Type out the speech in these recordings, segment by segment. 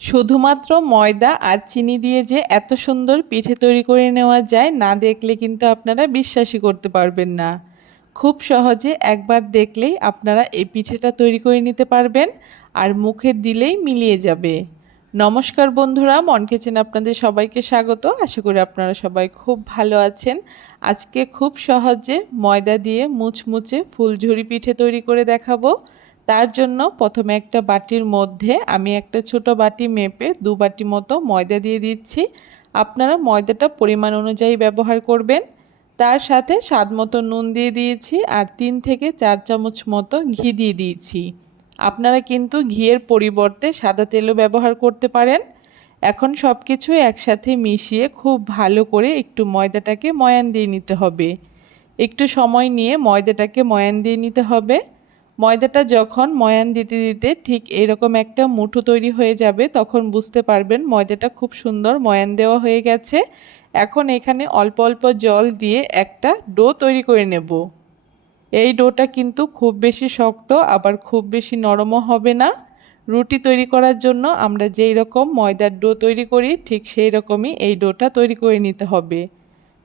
শুধুমাত্র ময়দা আর চিনি দিয়ে যে এত সুন্দর পিঠে তৈরি করে নেওয়া যায়, না দেখলে কিন্তু আপনারা বিশ্বাসই করতে পারবেন না। খুব সহজে একবার দেখলেই আপনারা এই পিঠেটা তৈরি করে নিতে পারবেন আর মুখে দিলেই মিলিয়ে যাবে। নমস্কার বন্ধুরা, মন কিচেনে আপনাদের সবাইকে স্বাগত। আশা করি আপনারা সবাই খুব ভালো আছেন। আজকে খুব সহজে ময়দা দিয়ে মুচমুচে ফুলঝুরি পিঠে তৈরি করে দেখাবো। তার জন্য প্রথমে একটা বাটির মধ্যে আমি একটা ছোট বাটি মেপে 2 বাটি মতো ময়দা দিয়ে দিচ্ছি। আপনারা ময়দাটা পরিমাণ অনুযায়ী ব্যবহার করবেন। তার সাথে স্বাদ মতো নুন দিয়ে দিয়েছি আর 3 থেকে 4 চামচ মতো ঘি দিয়ে দিয়েছি। আপনারা কিন্তু ঘিয়ের পরিবর্তে সাদা তেলও ব্যবহার করতে পারেন। এখন সব কিছু একসাথে মিশিয়ে খুব ভালো করে একটু ময়দাটাকে ময়ান দিয়ে নিতে হবে। একটু সময় নিয়ে ময়দাটাকে ময়ান দিয়ে নিতে হবে। ময়দাটা যখন ময়ান দিতে দিতে ঠিক এরকম একটা মুঠো তৈরি হয়ে যাবে, তখন বুঝতে পারবেন ময়দাটা খুব সুন্দর ময়ান দেওয়া হয়ে গেছে। এখন এখানে অল্প অল্প জল দিয়ে একটা ডো তৈরি করে নেব। এই ডোটা কিন্তু খুব বেশি শক্ত আবার খুব বেশি নরমও হবে না। রুটি তৈরি করার জন্য আমরা যেই রকম ময়দার ডো তৈরি করি ঠিক সেই রকমই এই ডোটা তৈরি করে নিতে হবে।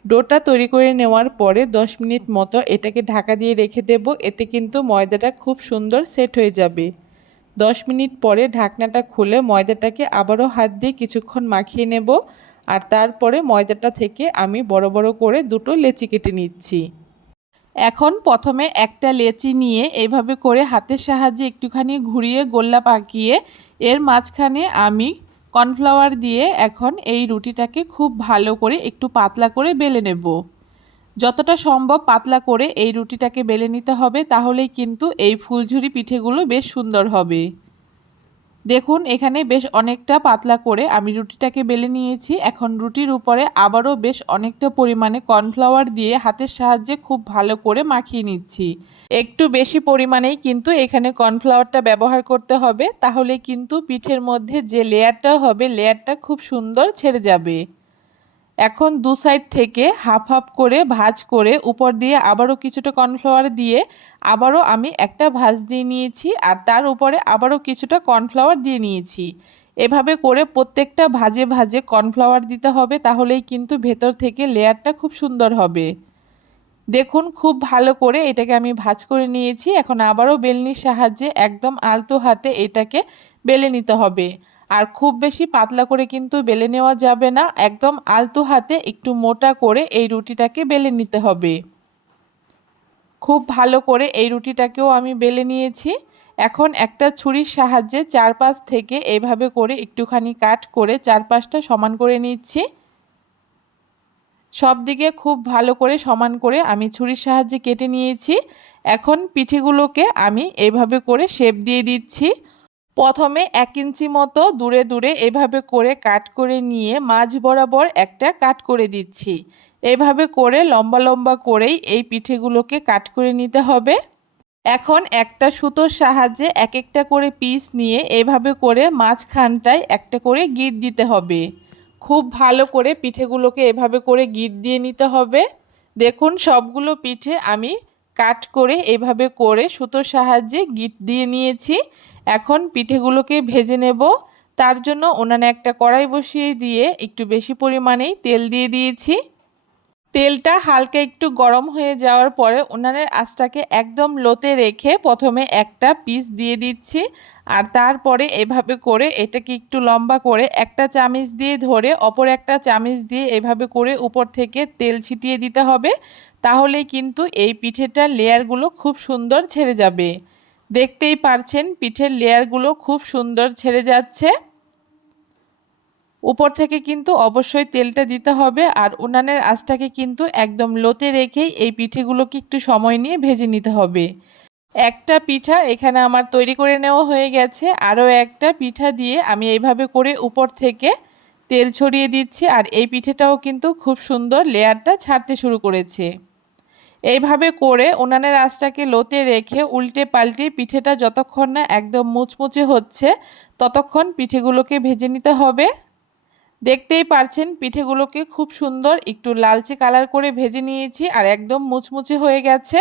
ডোটা তৈরি করে নেওয়ার পরে 10 মিনিট মতো এটাকে ঢাকা দিয়ে রেখে দেব। এতে কিন্তু ময়দাটা খুব সুন্দর সেট হয়ে যাবে। 10 মিনিট পরে ঢাকনাটা খুলে ময়দাটাকে আবারও হাত দিয়ে কিছুক্ষণ মাখিয়ে নেব। আর তারপরে ময়দাটা থেকে আমি বড় বড় করে দুটো লেচি কেটে নিচ্ছি। এখন প্রথমে একটা লেচি নিয়ে এইভাবে করে হাতের সাহায্যে একটুখানি ঘুরিয়ে গোল্লা পাকিয়ে এর মাঝখানে আমি কর্নফ্লাওয়ার দিয়ে এখন এই রুটিটাকে খুব ভালো করে একটু পাতলা করে বেলে নেব। যতটা সম্ভব পাতলা করে এই রুটিটাকে বেলে নিতে হবে, তাহলেই কিন্তু এই ফুলঝুরি পিঠেগুলো বেশ সুন্দর হবে। দেখুন এখানে বেশ অনেকটা পাতলা করে আমি রুটিটাকে বেলে নিয়েছি। এখন রুটির উপরে আবারও বেশ অনেকটা পরিমাণে কর্নফ্লাওয়ার দিয়ে হাতের সাহায্যে খুব ভালো করে মাখিয়ে নিচ্ছি। একটু বেশি পরিমাণেই কিন্তু এখানে কর্নফ্লাওয়ারটা ব্যবহার করতে হবে, তাহলে কিন্তু পিঠের মধ্যে যে লেয়ারটা হবে লেয়ারটা খুব সুন্দর ছেড়ে যাবে। এখন দু সাইড থেকে হাফ হাফ করে ভাঁজ করে উপর দিয়ে আবারও কিছুটা কর্নফ্লাওয়ার দিয়ে আবারও আমি একটা ভাঁজ দিয়ে নিয়েছি আর তার উপরে আবারও কিছুটা কর্নফ্লাওয়ার দিয়ে নিয়েছি। এভাবে করে প্রত্যেকটা ভাঁজে ভাঁজে কর্নফ্লাওয়ার দিতে হবে, তাহলেই কিন্তু ভেতর থেকে লেয়ারটা খুব সুন্দর হবে। দেখুন খুব ভালো করে এটাকে আমি ভাঁজ করে নিয়েছি। এখন আবারও বেলনির সাহায্যে একদম আলতো হাতে এটাকে বেলে নিতে হবে। আর খুব বেশি পাতলা করে কিন্তু বেলে নেওয়া যাবে না, একদম আলতো হাতে একটু মোটা করে এই রুটিটাকে বেলে নিতে হবে। খুব ভালো করে এই রুটিটাকেও আমি বেলে নিয়েছি। এখন একটা ছুরির সাহায্যে চারপাশ থেকে এইভাবে করে একটুখানি কাট করে চারপাশটা সমান করে নিচ্ছি। সব দিকে খুব ভালো করে সমান করে আমি ছুরির সাহায্যে কেটে নিয়েছি। এখন পিঠেগুলোকে আমি এইভাবে করে শেপ দিয়ে দিচ্ছি। প্রথমে 1 ইঞ্চি মতো দূরে দূরে এভাবে করে কাট করে নিয়ে মাঝ বরাবর একটা কাট করে দিচ্ছি। এভাবে করে লম্বা লম্বা করেই এই পিঠেগুলোকে কাট করে নিতে হবে। এখন একটা সুতোর সাহায্যে এক একটা করে পিস নিয়ে এভাবে করে মাঝখানটায় একটা করে গিঁট দিতে হবে। খুব ভালো করে পিঠেগুলোকে এভাবে করে গিঁট দিয়ে নিতে হবে। দেখুন সবগুলো পিঠে আমি কাট করে এভাবে করে সুতোর সাহায্যে গিঁট দিয়ে নিয়েছি। এখন পিঠেগুলোকে ভেজে নেব। তার জন্য উনানে একটা কড়াই বসিয়ে দিয়ে একটু বেশি পরিমাণেই তেল দিয়ে দিয়েছি। তেলটা হালকা একটু গরম হয়ে যাওয়ার পরে উনানের আঁচটাকে একদম লোতে রেখে প্রথমে একটা পিস দিয়ে দিচ্ছি। আর তারপরে এভাবে করে এটাকে একটু লম্বা করে একটা চামিচ দিয়ে ধরে অপর একটা চামিচ দিয়ে এভাবে করে উপর থেকে তেল ছিটিয়ে দিতে হবে। তাহলে কিন্তু এই পিঠেটার লেয়ারগুলো খুব সুন্দর ছেড়ে যাবে। দেখতেই পারছেন পিঠের লেয়ারগুলো খুব সুন্দর ছেড়ে যাচ্ছে। উপর থেকে কিন্তু অবশ্যই তেলটা দিতে হবে আর উনানের আঁচটাকে কিন্তু একদম লোতে রেখেই এই পিঠেগুলোকে একটু সময় নিয়ে ভেজে নিতে হবে। একটা পিঠা এখানে আমার তৈরি করে নেওয়া হয়ে গেছে। আরও একটা পিঠা দিয়ে আমি এইভাবে করে উপর থেকে তেল ছড়িয়ে দিচ্ছি আর এই পিঠেটাও কিন্তু খুব সুন্দর লেয়ারটা ছাড়তে শুরু করেছে। এইভাবে করে উনানের আঁচটাকে লোতে রেখে উল্টে পাল্টে পিঠেটা যতক্ষণ না একদম মুচমুচে হচ্ছে ততক্ষণ পিঠেগুলোকে ভেজে নিতে হবে। দেখতেই পারছেন পিঠেগুলোকে খুব সুন্দর একটু লালচে কালার করে ভেজে নিয়েছি আর একদম মুচমুচে হয়ে গেছে।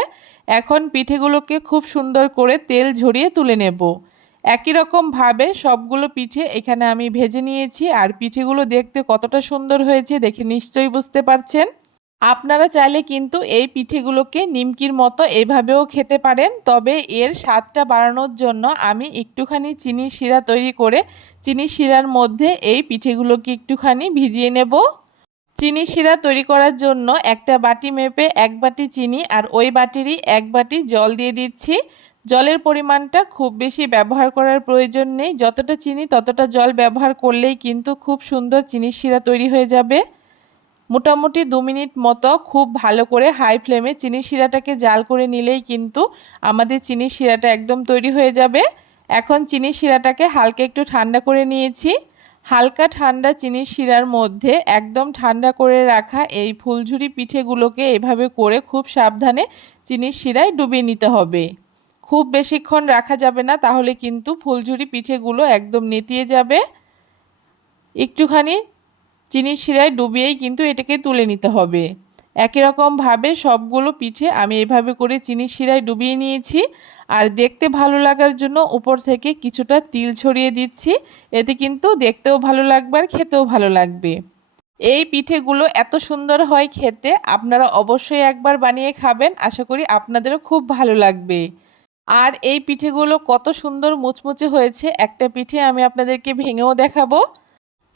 এখন পিঠেগুলোকে খুব সুন্দর করে তেল ঝরিয়ে তুলে নেব। একই রকমভাবে সবগুলো পিঠে এখানে আমি ভেজে নিয়েছি। আর পিঠেগুলো দেখতে কতটা সুন্দর হয়েছে দেখে নিশ্চয়ই বুঝতে পারছেন। আপনারা চাইলে কিন্তু এই পিঠেগুলোকে নিমকির মতো এভাবেও খেতে পারেন, তবে এর স্বাদটা বাড়ানোর জন্য আমি একটুখানি চিনির শিরা তৈরি করে চিনির শিরার মধ্যে এই পিঠেগুলোকে একটুখানি ভিজিয়ে নেব। চিনি শিরা তৈরি করার জন্য একটা বাটি মেপে 1 বাটি চিনি আর ওই বাটিরই 1 বাটি জল দিয়ে দিচ্ছি। জলের পরিমাণটা খুব বেশি ব্যবহার করার প্রয়োজন নেই, যতটা চিনি ততটা জল ব্যবহার করলেই কিন্তু খুব সুন্দর চিনির শিরা তৈরি হয়ে যাবে। মোটামুটি 2 মিনিট মতো খুব ভালো করে হাই ফ্লেমে চিনির শিরাটাকে জাল করে নিলেই কিন্তু আমাদের চিনির শিরাটা একদম তৈরি হয়ে যাবে। এখন চিনির শিরাটাকে হালকা একটু ঠান্ডা করে নিয়েছি। হালকা ঠান্ডা চিনির শিরার মধ্যে একদম ঠান্ডা করে রাখা এই ফুলঝুরি পিঠেগুলোকে এভাবে করে খুব সাবধানে চিনির শিরায় ডুবিয়ে নিতে হবে। খুব বেশিক্ষণ রাখা যাবে না, তাহলে কিন্তু ফুলঝুরি পিঠেগুলো একদম নেতিয়ে যাবে। একটুখানি চিনির শিরায় ডুবিয়েই কিন্তু এটাকে তুলে নিতে হবে। একই রকমভাবে সবগুলো পিঠে আমি এভাবে করে চিনির শিরায় ডুবিয়ে নিয়েছি। আর দেখতে ভালো লাগার জন্য উপর থেকে কিছুটা তিল ছড়িয়ে দিচ্ছি, এতে কিন্তু দেখতেও ভালো লাগবে আর খেতেও ভালো লাগবে। এই পিঠেগুলো এত সুন্দর হয় খেতে, আপনারা অবশ্যই একবার বানিয়ে খাবেন, আশা করি আপনাদেরও খুব ভালো লাগবে। আর এই পিঠেগুলো কত সুন্দর মুচমুচে হয়েছে, একটা পিঠে আমি আপনাদেরকে ভেঙেও দেখাবো।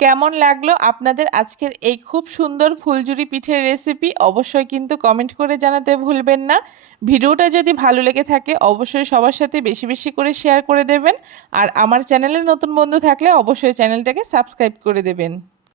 কেমন লাগলো আপনাদের আজকের এই খুব সুন্দর ফুলঝুরি পিঠের রেসিপি অবশ্যই কিন্তু কমেন্ট করে জানাতে ভুলবেন না। ভিডিওটা যদি ভালো লেগে থাকে অবশ্যই সবার সাথে বেশি বেশি করে শেয়ার করে দেবেন। আর আমার চ্যানেলে নতুন বন্ধু থাকলে অবশ্যই চ্যানেলটাকে সাবস্ক্রাইব করে দেবেন।